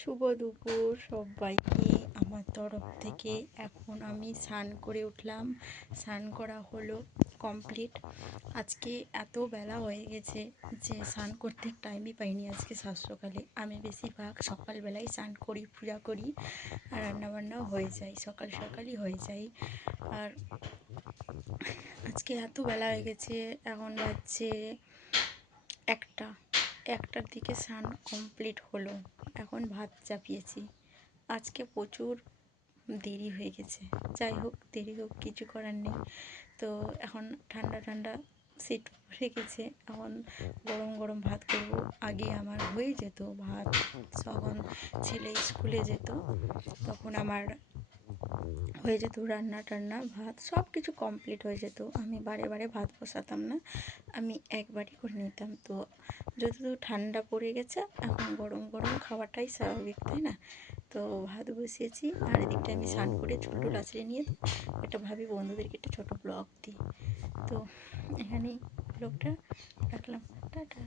শুভ দুপুর সবাইকে আমার তরফ থেকে। এখন আমি স্নান করে উঠলাম। স্নান করা হলো কমপ্লিট। আজকে এত বেলা হয়ে গেছে যে স্নান করতে টাইমই পাইনি আজকে সকালে আমি বেশিরভাগ সকালবেলায় স্নান করি, পূজা করি আর রান্নাবান্নাও হয়ে যায়, সকাল সকালই হয়ে যায়। আর আজকে এত বেলা হয়ে গেছে, এখন বাজছে একটা। একটার দিকে স্নান কমপ্লিট হলো। এখন ভাত চাপিয়েছি। আজকে প্রচুর দেরি হয়ে গেছে। যাই হোক, দেরি হোক, কিছু করার নেই। তো এখন ঠান্ডা ঠান্ডা সিট হয়ে গেছে। এখন গরম গরম ভাত করব। আগে আমার হয়ে যেত ভাত। তখন ছেলে স্কুলে যেত। তখন আমার হয়ে যেত, রান্না টান্না, ভাত সব কিছু কমপ্লিট হয়ে যেত। আমি বারে বারে ভাত বসাতাম না, আমি একবারই করে নিতাম। তো যতদূর ঠান্ডা পড়ে গেছে, এখন গরম গরম খাওয়াটাই স্বাভাবিক, তাই না? তো ভাত বসিয়েছি, আর এদিকটা আমি স্নান করে ছোটো লাচড়ে নিয়ে একটা ভাবি বন্ধুদেরকে একটা ছোটো ব্লগ দিই। তো এখানেই ব্লগটা রাখলাম। টাটা।